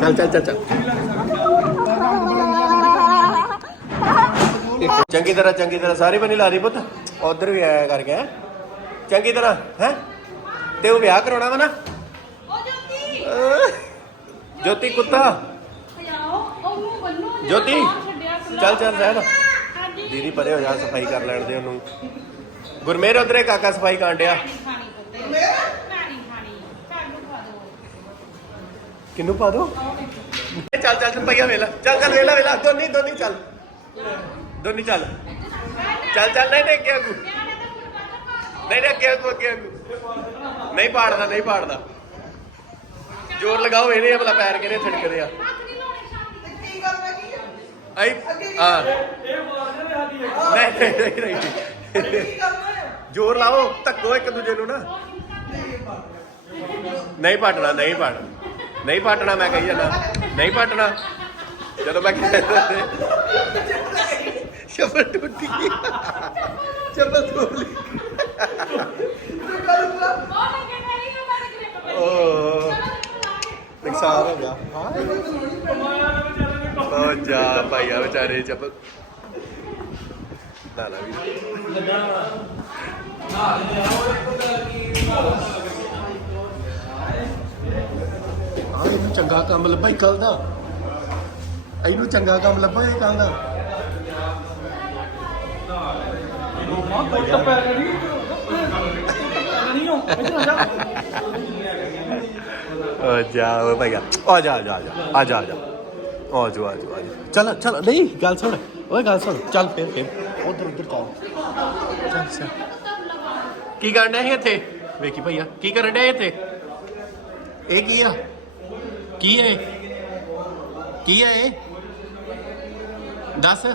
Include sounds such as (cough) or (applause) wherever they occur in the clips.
ਚੱਲ ਚੱਲ ਚੱਲ ਚੱਲ। ਚੰਗੀ ਤਰ੍ਹਾਂ ਚੰਗੀ ਤਰ੍ਹਾਂ। ਸਾਰੇ ਬਣੀ ਲਾ ਰਹੀ ਪੁੱਤ। ਉਧਰ ਵੀ ਆਇਆ ਕਰਕੇ ਹੈਂ? ਚੰਗੀ ਤਰ੍ਹਾਂ ਹੈ? ਤੇ ਉਹ ਵਿਆਹ ਕਰਾਉਣਾ ਵਾ ਨਾ? ਅਹ, ਜੋਤੀ ਕੁੱਤਾ। ਜੋਤੀ ਚੱਲ ਚੱਲ ਰਹਿ ਦੀਦੀ ਪਰੇ ਹੋ ਜਾ ਸਫ਼ਾਈ ਕਰ ਲੈਣ ਦੇ ਉਹਨੂੰ। ਗੁਰਮੇਰ ਉਧਰੇ ਕਾਕਾ ਸਫ਼ਾਈ ਕਾਂਡਿਆ ਕਿੰਨੂੰ ਪਾ ਦੋ? ਚੱਲ ਚੱਲ ਚੱਲ, ਪਈਆ ਵੇਲਾ। ਚੱਲ ਚੱਲ, ਵੇਲਾ ਵੇਲਾ। ਦੋਨੀ ਦੋਨੀ ਚੱਲ। ਦੋਨੀ ਚੱਲ। ਚੱਲ ਚੱਲ, ਨਹੀਂ ਨਹੀਂ, ਅੱਗੇ ਆਗੂ। ਨਹੀਂ ਨਹੀਂ, ਅੱਗੇ ਆਗੂ ਅੱਗੇ ਆਗੂ। ਨਹੀਂ ਪਾੜਦਾ ਨਹੀਂ ਪਾੜਦਾ। ਜ਼ੋਰ ਲਗਾਓ ਇਹਨੇ ਭਲਾ ਪੈਰ ਕਿਹਨੇ ਛਿੜਕਦੇ ਆ। ਆਈ ਆ। ਨਹੀਂ ਨਹੀਂ ਨਹੀਂ ਜ਼ੋਰ ਲਾਓ, ਧੱਕੋ ਇੱਕ ਦੂਜੇ ਨੂੰ ਨਾ। ਨਹੀਂ ਪਾਟਣਾ ਨਹੀਂ ਪਾਟ ਨਹੀਂ ਪਾਟਣਾ ਮੈਂ ਕਹੀ ਜਾਂਦਾ। ਨਹੀਂ ਪਾਟਣਾ ਜਦੋਂ ਮੈਂ ਕਹਿੰਦਾ ਚੱਪਲ ਟੁੱਟੀ। ਚੱਪਲ ਤੋੜ ਲਈ ਓ ਨੁਕਸਾਨ ਹੋ ਗਿਆ। ਹਾਂ। ਜਾ ਭਾਈ ਆ ਵਿਚਾਰੇ ਚੱਪਲ ਲਾ ਲਾ ਵੀ। ਲੱਗਣਾ ਨਾ ਲੈ ਆਓ ਇੱਕ ਤਾਂ ਕੀ ਇਹਨੂੰ ਚੰਗਾ ਕੰਮ ਲੱਭਾ ਹੀ ਕੱਲ ਦਾ। ਇਹਨੂੰ ਚੰਗਾ ਕੰਮ ਲੱਭਾ ਹੀ ਕੱਲ ਦਾ। ਗੱਲ ਸੁਣ। ਓਏ ਗੱਲ ਸੁਣ। ਚੱਲ ਫੇਰ ਕੀ ਕਰਨ ਡਿਆ ਇੱਥੇ? ਵੇਖੀ ਭਈਆ ਕੀ ਕਰਨ ਡਿਆ ਇੱਥੇ? ਇਹ ਕੀ ਆ? ਕੀ ਹੈ? ਕੀ ਹੈ ਇਹ? ਦੱਸ।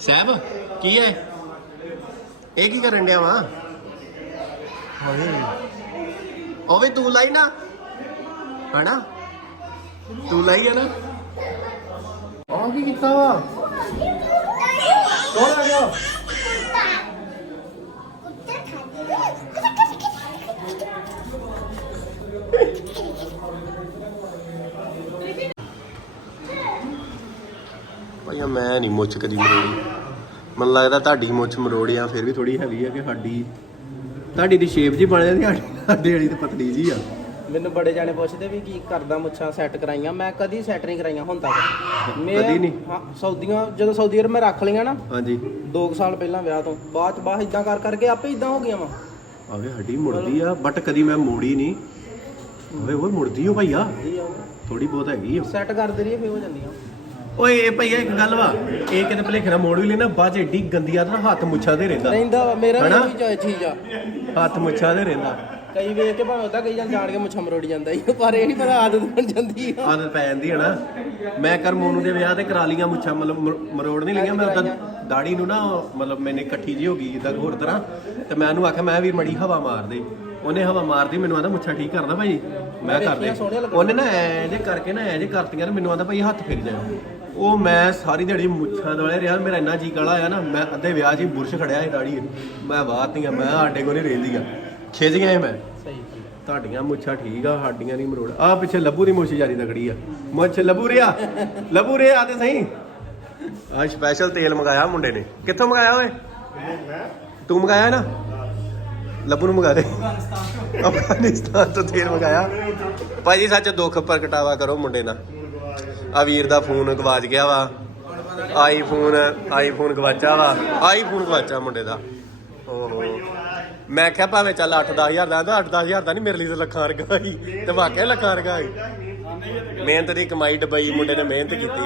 ਸਹਿਬ ਕੀ ਹੈ? ਇਹ ਕੀ ਕਰਨ ਡਿਆ ਵਾ? ਉਹ ਵੀ ਤੂੰ ਲਾਈ ਨਾ। ਹਨਾ? ਤੂੰ ਲਾਈ ਆ ਨਾ। ਉਹ ਕੀ ਕੀਤਾ ਵਾ? ਕੌਣ ਆ ਗਿਆ? ਭਾਈਆ ਮੈਂ ਨਹੀਂ ਮੁੱਛ ਕਦੀ ਮਰੋੜੀ। ਮੈਨੂੰ ਲੱਗਦਾ ਤੁਹਾਡੀ ਮੁੱਛ ਮਰੋੜੀ ਆ ਫਿਰ ਵੀ ਥੋੜੀ ਹੈਵੀ ਆ ਕਿ ਸਾਡੀ? ਤੁਹਾਡੀ ਦੀ ਸ਼ੇਪ ਜੀ ਬਣ ਜਾਂਦੀ ਸਾਡੀ ਵਾਲੀ ਤਾਂ ਪਤਲੀ ਜੀ ਆ। ਮੈਨੂੰ ਬੜੇ ਜਾਣੇ ਪੁੱਛਦੇ ਵੀ ਕੀ ਕਰਦਾ ਮੁੱਛਾਂ ਸੈੱਟ ਕਰਾਈਆਂ। ਮੈਂ ਕਦੀ ਸੈੱਟ ਨਹੀਂ ਕਰਾਈਆਂ ਹੁਣ ਤੱਕ। ਮੈਂ- ਕਦੀ ਨਹੀਂ? ਹਾਂ ਸਾਊਦੀਆਂ ਜਦੋਂ ਸਾਊਦੀ ਅਰਬ ਮੈਂ ਰੱਖ ਲਈਆਂ ਨਾ ਹਾਂਜੀ। 2 ਸਾਲ ਪਹਿਲਾਂ ਵਿਆਹ ਤੋਂ। ਬਾਅਦ ਚ ਬਾਅਦ ਇਦਾਂ ਕਰ ਕਰਕੇ ਆਪੇ ਇਦਾਂ ਹੋ ਗਈਆਂ ਵਾ। ਆਵੇ ਹੱਡੀ ਮੁੜਦੀ ਆ ਬਟ ਕਦੀ ਮੈਂ ਮੋੜੀ ਨਹੀਂ। ਓਏ ਓਏ ਮੁੜਦੀ ਓ ਭਈਆ ਥੋੜੀ ਬਹੁਤ ਹੈਗੀ ਓ ਸੈੱਟ ਕਰਦੇ ਰਹੀਏ ਫੇ ਹੋ ਜਾਂਦੀਆਂ ਓਏ ਇਹ ਭਈਆ ਇੱਕ ਗੱਲ ਵਾ। ਇਹ ਕਿਤੇ ਭਲੇਖੇ ਨਾਲ ਮੋੜ ਵੀ ਲੈਣਾ ਬਾਅਦ ਚ ਏਡੀ ਗੰਦੀ ਆ ਨਾ ਹੱਥ ਮੁੱਛਾਂ ਦੇ ਰਹਿੰਦਾ। ਰਹਿੰਦਾ ਵਾ ਮੇਰਾ ਹਨਾ? ਵੀ ਇਹੀ ਚੀਜ਼ ਆ। ਹੱਥ ਮੁੱਛਾਂ ਦੇ ਰਹਿੰਦਾ। ਕਈ ਵੇਖ ਕੇ ਭਾਵੇਂ ਉਹਦਾ ਕਈ ਜਾਂ ਜਾਣ ਕੇ ਮੁੱਛਾਂ ਮਰੋੜੀ ਜਾਂਦਾ ਈ ਪਰ ਇਹ ਨਹੀਂ ਪਤਾ ਆਦਤ ਬਣ ਜਾਂਦੀ ਆ। ਆਦਤ ਪੈ ਜਾਂਦੀ ਹੈ ਨਾ। ਮੈਂ ਕਰ ਮੋਨੂ ਦੇ ਵਿਆਹ ਤੇ ਕਰਾ ਲੀਆਂ ਮੁੱਛਾਂ ਮਤਲਬ ਮਰ- ਮਰੋੜ ਨਹੀਂ ਲਈਆਂ ਮੈਂ ਤਾਂ ਦਾੜੀ ਨੂੰ ਨਾ ਮਤਲਬ ਮੈਨੇ ਇਕੱਠੀ ਜੀ ਹੋ ਗਈ ਜਿੱਦਾਂ ਹੋਰ ਤਰ੍ਹਾਂ। ਤੇ ਮੈਂ ਉਹਨੂੰ ਆਖਿਆ ਮੈਂ ਵੀ ਮੜੀ ਹਵਾ ਮਾਰ ਦੇ। ਉਹਨੇ ਹਵਾ ਮਾਰਦੀ ਮੈਨੂੰ ਆਂਦਾ ਮੁੱਛਾਂ ਠੀਕ ਕਰਦਾ ਭਾਈ। ਮੈਂ ਕਰ ਦੇ। ਉਹਨੇ ਨਾ ਐ ਜੇ ਕਰਕੇ ਨਾ ਐ ਜੇ ਕਰਤੀਆਂ ਨਾ ਮੈਨੂੰ ਆਂਦਾ ਭਾਈ ਹੱਥ ਫੇਰੀ ਜਾ ਉਹ ਮੈਂ ਸਾਰੀ ਦਿਹਾੜੀ ਮੁੱਛਾਂ ਦੁਆਲੇ ਰਿਹਾ ਮੇਰਾ ਇੰਨਾ ਜੀ ਕਾਲਾ ਆ ਨਾ ਮੈਂ ਅੱਧੇ ਵਿਆਹ 'ਚ ਹੀ ਬੁਰਸ਼ ਖੜਿਆ ਸੀ ਦਾੜੀ ਮੈਂ ਵਾਹਤੀਆਂ ਮੈਂ ਸਾਡੇ ਕੋਲ ਨਹੀਂ ਰਹਿੰਦੀਆਂ ਖਿੱਚ ਗਿਆ ਸੀ ਮੈਂ। ਸਹੀ ਤੁਹਾਡੀਆਂ ਮੁੱਛਾਂ ਠੀਕ ਆ ਸਾਡੀਆਂ ਨਹੀਂ ਮਰੋੜ। ਆ ਪਿੱਛੇ ਲੱਭੂ ਦੀ ਮੁੱਛ ਜਾਰੀ ਤਗੜੀ ਆ। ਮੁੱਛ ਲੱਭੂ ਰਿਆ? ਲੱਭੂ ਰਿਆ ਆ ਤੇ ਸਹੀ? ਆ ਸਪੈਸ਼ਲ ਤੇਲ ਮੰਗਾਇਆ ਮੁੰਡੇ ਨੇ। ਕਿੱਥੋਂ ਮੰਗਾਇਆ ਓਏ? ਤੂੰ ਮੰਗਾਇਆ ਨਾ? ਲੱਭੂ ਨੂੰ ਮੰਗਾ ਦੇ। ਅਫਗਾਨਿਸਤਾਨ ਤੋਂ। ਤੇਲ ਮੰਗਾਇਆ। ਭਾਜੀ ਸੱਚ ਦੁੱਖ ਪ੍ਰਗਟਾਵਾ ਕਰੋ ਮੁੰਡੇ ਨਾਲ। ਆ ਵੀਰ ਦਾ ਫੋਨ ਗਵਾਚ ਗਿਆ ਵਾ। ਆਈਫੋਨ ਆਈਫੋਨ ਗਵਾਚਾ ਵਾ। ਆਈਫੋਨ ਗਵਾਚਾ ਮੁੰਡੇ ਦਾ। ਓਹੋ। ਮੈਂ ਕਿਹਾ ਭਾਵੇਂ ਚੱਲ 8-10 ਹਜ਼ਾਰ ਦਾ ਤਾਂ 8-10 ਹਜ਼ਾਰ ਦਾ ਨਹੀਂ ਮੇਰੇ ਲਈ ਤਾਂ ਲੱਖਾਂ ਰੁਪਇਆ ਹੀ ਤੇ ਵਾਕਿਆ ਲੱਖਾਂ ਰੁਪਇਆ ਹੀ ਮਿਹਨਤ ਦੀ ਕਮਾਈ ਡਬਈ ਮੁੰਡੇ ਨੇ ਮਿਹਨਤ ਕੀਤੀ।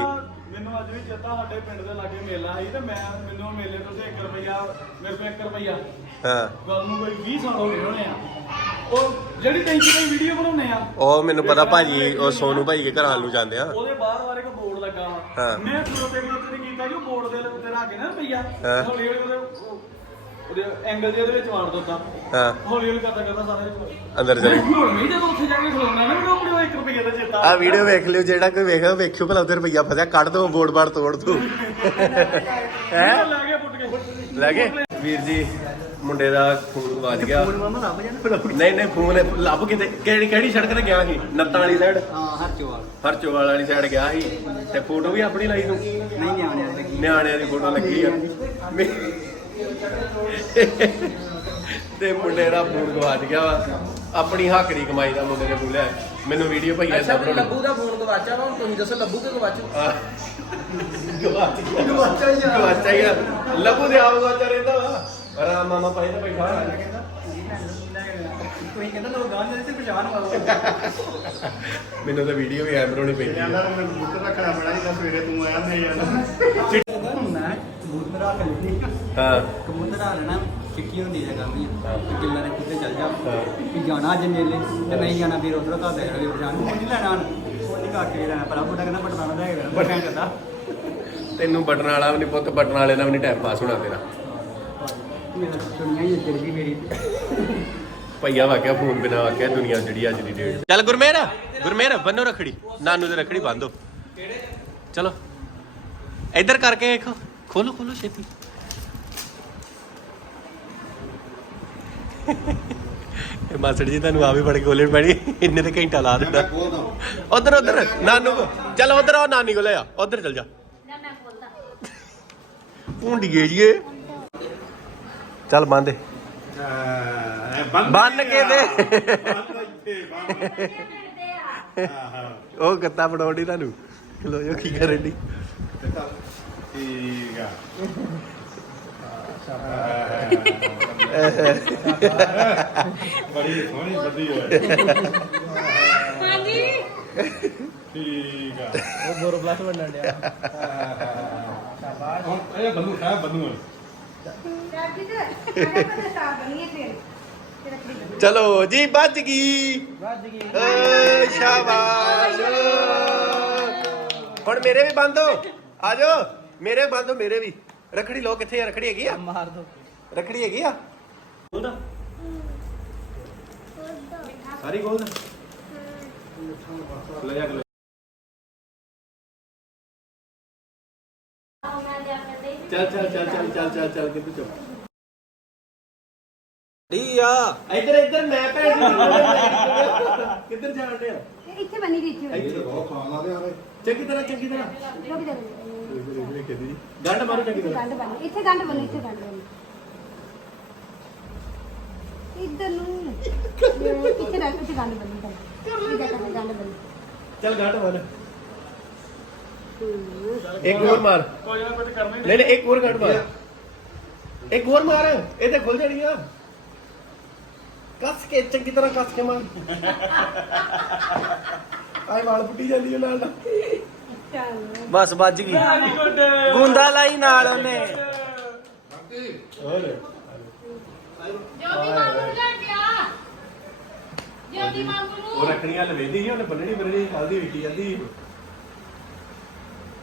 ਮੈਨੂੰ ਅੱਜ ਵੀ ਚੇਤਾ ਸਾਡੇ ਪਿੰਡ ਦੇ ਲਾਗੇ ਮੇਲਾ ਸੀ ਤੇ ਮੈਂ ਮੈਨੂੰ ਮੇਲੇ ਤੋਂ ਤੇ 1 ਰੁਪਿਆ ਮੇਰੇ ਕੋਲ 1 ਰੁਪਿਆ ਹਾਂ। ਗੱਲ ਨੂੰ ਕੋਈ 20 ਸਾਲ ਹੋ ਗਏ ਹੋਣੇ ਆ। ਉਹ ਜਿਹੜੀ ਟੈਂਕੀ ਦੀ ਵੀਡੀਓ ਬਣਾਉਨੇ ਆ ਉਹ ਮੈਨੂੰ ਪਤਾ ਭਾਜੀ ਉਹ ਸੋਨੂ ਭਾਈ ਦੇ ਘਰਾਂ ਨੂੰ ਜਾਂਦੇ ਆ। ਉਹਦੇ ਬਾਹਰ ਵਾਰੇ ਕੋ ਬੋਰਡ ਲੱਗਾ ਵਾ। ਹਾਂ। ਮੈਂ ਖਲੋਤੇ ਖਲੋਤੇ ਨੇ ਕੀਤਾ ਕਿ ਉਹ ਬੋਰਡ ਦੇ ਉੱਤੇ ਰੱਖ ਕੇ ਨਾ ਰੁਪਈਆ ਹਾਂ। ਹੌਲੀ ਹੌਲੀ ਉਹਦੇ ਉਹ- ਉਹਦੇ ਐਂਗਲ ਦੇ ਉਹਦੇ ਵਿੱਚ ਵਾੜ ਦਿੱਤਾ। ਹਾਂ। ਹੌਲੀ ਹੌਲੀ ਕਰਦਾ ਕਰਦਾ ਸਾਰਾ ਅੰਦਰ ਚਲੇ ਹੁਣ ਨਹੀਂ ਜਦੋਂ ਉੱਥੇ ਜਾ ਕੇ ਖਲੋਣਾ ਨਾ ਮੈਨੂੰ ਆਪਣੇ 1 ਰੁਪਈਆ ਦਾ ਚੇਤਾ ਆ ਵੀਡੀਓ ਵੇਖ ਲਿਓ ਜਿਹੜਾ ਕੋਈ ਵੇਖੋ ਵੇਖਿਓ ਭਲਾ ਉਧਰ ਰੁਪਈਆ ਫਸਿਆ ਕੱਢ ਦੋ ਬੋਰਡ ਬਾਰ ਤੋੜ ਦੋ (laughs) ਹੈ? ਲੈ ਗਿਆ ਪੁੱਟ ਕੇ। ਲੈ ਗਏ ਵੀਰ ਜੀ ਮੁੰਡੇ ਦਾ ਫੋਨ ਵੱਜ ਗਿਆ। ਫੋਨ ਮਾਮਾ ਲੱਭ ਜਾਣਾ ਨਹੀਂ ਨਹੀਂ ਫੋਨ ਲੱਭ ਕਿਤੇ ਕਿਹੜੀ ਕਿਹੜੀ ਸੜਕ ਤੇ ਗਿਆ ਸੀ? ਨੱਤਾਂ ਵਾਲੀ ਸਾਈਡ ਹਾਂ ਹਰਚੋਵਾਲ। ਹਰਚੋਵਾਲ ਵਾਲੀ ਸਾਈਡ ਗਿਆ ਸੀ। ਤੇ ਫੋਟੋ ਵੀ ਆਪਣੀ ਲਾਈ ਤੂੰ? ਨਹੀਂ ਨਿਆਣਿਆਂ ਦੇ ਲੱਗੀ। ਨਿਆਣਿਆਂ ਦੀ ਫੋਟੋ ਲੱਗੀ ਆ। ਮੇ- ਤੇ ਮੁੰਡੇ ਦਾ ਫੋਨ ਗਵਾਚ ਗਿਆ ਵਾ। ਆਪਣੀ ਹੱਕ ਦੀ ਕਮਾਈ ਦਾ ਮੁੰਡੇ ਨੇ ਬੋਲਿਆ ਮੈਨੂੰ ਵੀਡੀਓ ਭਈਆ ਅੱਛਾ ਸਭ ਵੀ ਲੱਭੂ ਦਾ ਫੋਨ ਗਵਾਚਾ ਵਾ? ਹੁਣ ਤੁਸੀਂ ਦੱਸੋ ਲੱਭੂ ਕਿ ਗਵਾਚੂ? ਗਵਾਚ ਗਿਆ ਗਵਾਚਾ ਹੀ ਆ। ਗਵਾਚਾ ਹੀ ਆ। ਲੱਭੂ ਦੇ ਆਪ ਗਵਾਚਾ ਰਹਿੰਦਾ ਵਾ। ਆਰਾਮ ਮਾਮਾ ਪਾਈ ਤਾਂ ਬੈਠਾ ਕੋਈ ਕਹਿੰਦਾ ਲੋਕ ਗਾਂ ਜਾਂਦੇ ਤੇ ਪਛਾਣ ਪਾਓ ਮੈਨੂੰ ਤਾਂ ਵੀਡੀਓ ਵੀ ਐ ਬਣਾਉਣੀ ਪੈਂਦੀ ਆ। ਮੈਂ ਬੁੱਤ ਰੱਖਣਾ ਬੜਾ ਜਿੱਦਾਂ ਸਵੇਰੇ ਤੂੰ ਆਇਆ ਨਹੀਂ ਜਾਂਦਾ ਮੈਂ ਕਬੂਤਰ ਆ ਲੈਣੀ ਹਾਂ। ਕਬੂਤਰ ਆ ਲੈਣਾ ਚਿੱਠੀ ਹੁੰਦੀ ਹੈ ਕੰਮ ਹੀ। ਹਾਂ। ਕਿੱਲਾ ਨੇ ਕਿੱਥੇ ਚੱਲ ਜਾ। ਹਾਂ। ਕਿ ਜਾਣਾ ਅੱਜ ਮੇਲੇ ਤੇ ਨਹੀਂ ਜਾਣਾ ਫਿਰ ਉਧਰ ਘਰ ਦੇ ਘਰੇ ਜਾਣ ਨੂੰ ਨਹੀਂ ਲੈਣਾ ਉਹ ਨਹੀਂ ਕਾਕੇ ਲੈਣਾ। ਪਰ ਬੁੱਢਾ ਕਹਿੰਦਾ ਪਟਨਾ ਲੈ ਕੇ ਮੈਂ ਕਹਿੰਦਾ ਤੈਨੂੰ ਬਟਨ ਵਾਲਾ ਵੀ ਨਹੀਂ ਪੁੱਤ ਬਟਨ ਵਾਲੇ ਨਾਲ ਵੀ ਨਹੀਂ ਟਾਈਮ ਪਾਸ ਹੋਣਾ ਤੇਰਾ। ਮੇਰਾ ਦੁਨੀਆ ਹੀ ਚੱਲ ਗਈ ਮੇਰੀ ਭਈਆ ਵਾਕਿਆ ਫੋਨ ਬਿਨਾ ਵਾਕਿਆ ਦੁਨੀਆ ਜਿਹੜੀ ਅੱਜ ਦੀ ਡੇਟ ਚੱਲ ਗੁਰਮੇਰ ਗੁਰਮੇਰ ਬੰਨੋ ਰਖੜੀ। ਨਾਨੂ ਦੇ ਰਖੜੀ ਬੰਨੋ ਚਲੋ। ਇੱਧਰ ਕਰਕੇ ਇੱਕ ਖੋਲੋ ਖੋਲੋ ਛੇਤੀ। ਇਹ ਮਾਸੜ ਜੀ ਤੁਹਾਨੂੰ ਆ ਵੀ ਬੜੇ ਖੋਲਣ ਪੈਣੀ। ਇੰਨੇ ਤੇ ਘੰਟਾ ਲਾ ਦਿੰਦਾ। ਉਧਰ ਉਧਰ ਨਾਨੂ ਕੋ। ਚੱਲ ਉਧਰ ਆ ਨਾਨੀ ਕੋਲ ਆ। ਉਧਰ ਚੱਲ ਜਾ। ਭੁੰਡੀਏ ਜੀਏ। ਚੱਲ ਬੰਦ ਦੇ ਬੰਨ ਕੇ ਦੇ ਉਹ ਕੱਤਾ ਬਣਾਉਣੀ ਤੁਹਾਨੂੰ। ਲੋ ਜੋ ਕੀ ਕਰਨ ਦੀ ਠੀਕ ਆ। ਬੜੀ ਸੋਹਣੀ ਬੱਦੀ ਹੋਏ ਹਾਂਜੀ। ਠੀਕ ਆ। ਉਹ ਬੋਰ ਪਲੱਸ ਬਣਨ ਡਿਆ। ਹੁਣ ਇਹ ਬੰਨੂ ਹੈ ਬੰਨੂ ਚਲੋ ਜੀ ਵੱਜ ਗਈ। ਵੱਜ ਗਈ। ਸ਼ਾਬਾਸ਼। ਹੁਣ ਮੇਰੇ ਵੀ ਬੰਦ ਹੋ। ਆ ਜਾਓ ਮੇਰੇ ਵੀ ਬੰਦ ਹੋ ਮੇਰੇ ਵੀ। ਰਖੜੀ ਲੋ ਕਿੱਥੇ ਆ? ਰਖੜੀ ਹੈਗੀ ਆ? ਮਾਰ ਦੋ। ਰਖੜੀ ਹੈਗੀ ਆ? ਸਾਰੀ ਖੋਲਦਾ ਲੈ ਜਾ। ਚੱਲ ਚੱਲ ਚੱਲ ਚੱਲ ਚੱਲ ਚੱਲ ਚੱਲ ਕਿੱਥੇ ਚੁੱਪ ਡੀ ਆ। ਇੱਧਰ ਇੱਧਰ ਮੈਂ ਭੈਣ ਜੀ ਕਿੱਧਰ ਜਾਣ ਡਿਆ? ਇੱਥੇ ਬਣੀ ਗਈ ਇੱਥੇ। ਬਣੀ। ਇੱਧਰ ਬਹੁਤ ਖਾਣ ਲਾ ਦੇ ਚੰਗੀ ਤਰ੍ਹਾਂ ਚੰਗੀ ਤਰ੍ਹਾਂ। ਰੁਕ ਜਾ ਗੰਢ ਮਾਰੋ ਚੰਗੀ ਇੱਥੇ ਤਰ੍ਹਾਂ। ਗੰਢ ਬਣੀ ਇੱਥੇ ਗੰਢ ਬਣੀ ਇੱਥੇ ਗੰਢ ਬਣੀ। ਇੱਧਰ ਨੂੰ। ਇਹ ਇੱਥੇ ਰੱਖ ਇੱਥੇ ਗੰਢ ਬਣੀ ਪਹਿਲਾਂ ਇੱਧਰ ਕਰਕੇ ਗੰਢ ਬਣੀ। ਚੱਲ ਗੰਢ ਮਾਰ ਇੱਕ ਹੋਰ ਮਾਰ। ਕੋਈ ਨਾ ਕੁਝ ਕਰਨਾ ਹੀ ਨਹੀਂ ਨਹੀਂ ਇੱਕ ਹੋਰ ਗੰਢ ਮਾਰ। ਇੱਕ ਹੋਰ ਮਾਰ। ਇਹ ਤੇ ਖੁੱਲ ਜਾਣੀ ਆ। ਕੱਸ ਕੇ ਚੰਗੀ ਤਰ੍ਹਾਂ ਕੱਸ ਕੇ ਮਾਰ। ਆਏ ਵਾਲ ਪੁੱਟੀ ਜਾਂਦੀ ਉਹ ਨਾਲ। ਨਾਲ ਚੱਲ ਬਸ ਵੱਜ ਗਈ। ਗੁੰਦਾ ਲਾਈ ਨਾਲ ਉਹਨੇ। ਹੋਰ। ਮਾਮੂ ਨੂੰ ਲੈ ਕੇ ਆ। ਜੋਦੀ ਮਾਮੂ ਉਹ ਨੂੰ ਰੱਖੜੀਆਂ ਲਵੇਦੀ ਸੀ ਉਹਨੇ ਬੰਨਣੀ ਬੰਨਣੀ ਕੱਲ ਦੀ ਵਿਕੀ ਜਾਂਦੀ ਸੀ।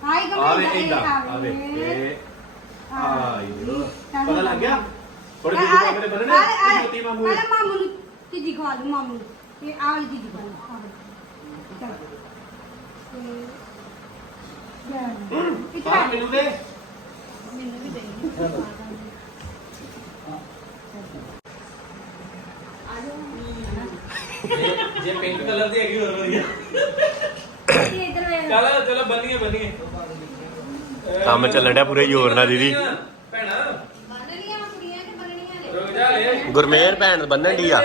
ਹਾਈ ਆਵੇ ਕਮੇ ਇੰਦਾ ਆਵੇ। ਇਹ ਆਈ ਪਤਾ ਲੱਗ ਗਿਆ? ਥੋੜੇ ਜਿਹੇ ਮਾਮੇ ਨੇ ਬੰਨਣੇ ਇਹ ਜੋਤੀ ਮਾਮੂ ਨੇ? ਪਹਿਲਾਂ ਮਾਮੂ ਨੂੰ ਤੀਜੀ ਖਵਾ ਦੂੰ ਮਾਮੂ ਨੂੰ। ਇਹ ਆਹ ਵਾਲੀ ਤੀਜੀ ਖਵਾ ਦੂੰ। ਚੱਲ। ਤੇ ਚੱਲ ਹਾਂ ਮੈਨੂੰ ਦੇ। ਮੈਨੂੰ ਵੀ ਦੇਣੀ। ਜੇ ਪਿੰਕ ਕਲਰ ਦੀ ਹੈਗੀ ਹੋਰ ਵਧੀਆ। ਇਹ ਇੱਧਰ ਵੇਖ। ਚਲੋ ਚਲੋ ਬੰਨੀਏ ਬੰਨੀਏ। ਕੰਮ ਚੱਲਣ ਡਿਆ ਪੂਰੇ ਜ਼ੋਰ ਨਾਲ ਦੀਦੀ। ਭੈਣਾ ਬੰਨਣੀਆਂ ਕੁੜੀਆਂ ਕਿ ਬੰਨਣੀਆਂ ਨੇ ਰੁਕ ਜਾ ਲੈ ਗੁਰਮੇਰ ਭੈਣ ਬੰਨਣ ਦੀ ਆ।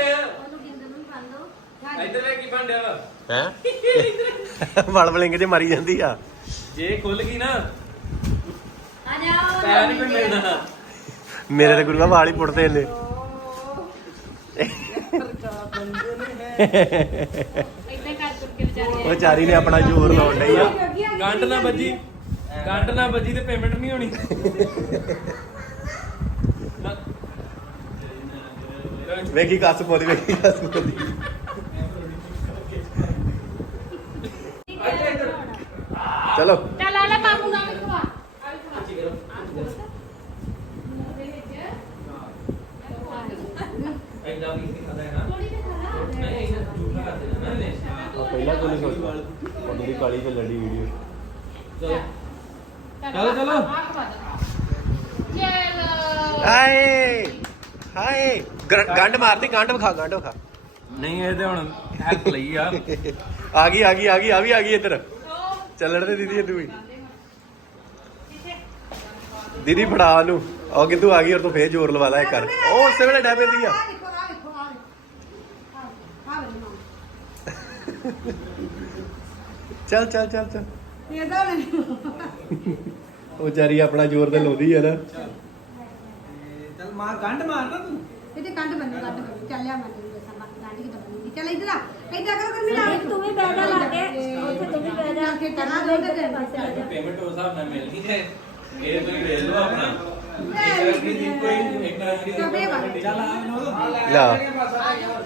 ਇੱਧਰ ਵੇ ਕੀ ਬਣ ਡਿਆ ਵਾ ਹੈ? ਵਲ ਵਲਿੰਗ ਚ ਮਾਰੀ ਜਾਂਦੀ ਆ। ਜੇ ਖੁੱਲ ਗਈ ਨਾ ਆ ਜਾਓ ਪੈਰ ਨਹੀਂ ਮਿਲਣਾ। ਮੇਰੇ ਤੇ ਗੁਰੂਆ ਵਾਲ ਹੀ ਪੁੱਟਦੇ ਨੇ। ਇੱਥੇ ਕਰ ਤੁਰ ਕੇ ਵਿਚਾਰੇ ਉਹ ਚਾਰੀ ਨੇ ਆਪਣਾ ਜ਼ੋਰ ਲਾਉਣ ਡਈ ਆ। ਗੰਢ ਨਾ ਵੱਜੀ। ਗੰਢ ਨਾ ਵੱਜੀ ਤੇ ਪੇਮੈਂਟ ਨਹੀਂ ਹੋਣੀ। ਵੇਖੀ ਕੱਸ ਪੋਦੀ ਵੇਖੀ ਕੱਸ ਪੋਦੀ ਚਲੋ। ਚੱਲ ਆ ਲੈ ਮਾਮੂ ਨਾਲ ਵੀ ਖਵਾ। ਆ ਵੀ ਖਵਾ ਐਡਾ ਵੀ ਨਹੀਂ ਖਾਦਾ ਹੈ ਨਾ ਥੋੜੀ ਤੇ ਖਾ ਨਹੀਂ ਇਹਨਾਂ ਝੂਠਾ ਕਰ ਦੇਣਾ ਨਾ ਇਹਨੇ। ਪਹਿਲਾਂ ਕੋਈ ਨਹੀਂ ਸੋਚਦਾ ਉਹ ਜਿਹੜੀ ਕਾਲੀ ਤੇ ਲੜੀ ਵੀਡੀਓ। ਚਲੋ। ਚਲੋ, ਚਲੋ। ਆਏ ਹਾਏ। ਗਰ- ਗੰਢ ਮਾਰਦੀ ਗੰਢ ਵਿਖਾ ਗੰਢ ਵਿਖਾ। ਨਹੀਂ ਇਹ ਤੇ ਹੁਣ ਹੈਲਪ ਲਈ ਆ। ਆ ਗਈ ਆ ਗਈ ਆ ਗਈ ਆ ਵੀ ਆ ਗਈ ਇੱਧਰ। ਚੱਲਣ ਦੇ ਦੀਦੀ ਤੂੰ ਵੀ। ਦੀਦੀ ਫੜਾ ਉਹਨੂੰ। ਉਹ ਕਿੰਦੂ ਆ ਗਈ ਔਰ ਤੂੰ ਫੇਰ ਜ਼ੋਰ ਲਵਾ ਲੈ ਕਰ ਉਹ ਉਸੇ ਵੇਲੇ ਡੈ ਪੈਂਦੀ ਆ। ਚੱਲ ਚੱਲ ਚੱਲ ਚੱਲ। ਉਹ ਵਿਚਾਰੀ ਆਪਣਾ ਜ਼ੋਰ ਤੇ ਲਾਉਂਦੀ ਆ ਨਾ। ਚੱਲ ਮਾਰ ਗੰਢ ਮਾਰਨਾ ਤੂੰ? ਇਹਦੇ ਕੰਡ ਬੰਦ ਕੱਢ ਚੱਲਿਆ ਮੈਂ ਤੈਨੂੰ ਦੱਸਾਂ ਬਾਕੀ ਗਾਂਢੀ ਕਿਦਾਂ ਬਣੂਗੀ। ਚੱਲ ਇਧਰ ਆ ਇਦਾਂ ਕਰੋ ਕਰ ਮਿਲਾ ਤੂੰ ਵੀ ਬੈਠਾ ਲਾ ਕੇ। ਉੱਥੇ ਤੂੰ ਵੀ ਬਹਿ ਜਾ। ਕੇ ਕਰਨਾ ਦੋ ਤੇ ਪੇਮੈਂਟ ਉਸ ਹਿਸਾਬ ਨਾਲ ਮਿਲ ਗਈ ਹੈ। ਇਹ ਤੁਸੀਂ ਵੇਚ ਲਓ ਆਪਣਾ। ਇੱਕ ਵਾਰੀ ਕੋਈ ਇੱਕ ਵਾਲੇ। ਚੱਲ ਆ ਮੈਨੂੰ ਲਾ।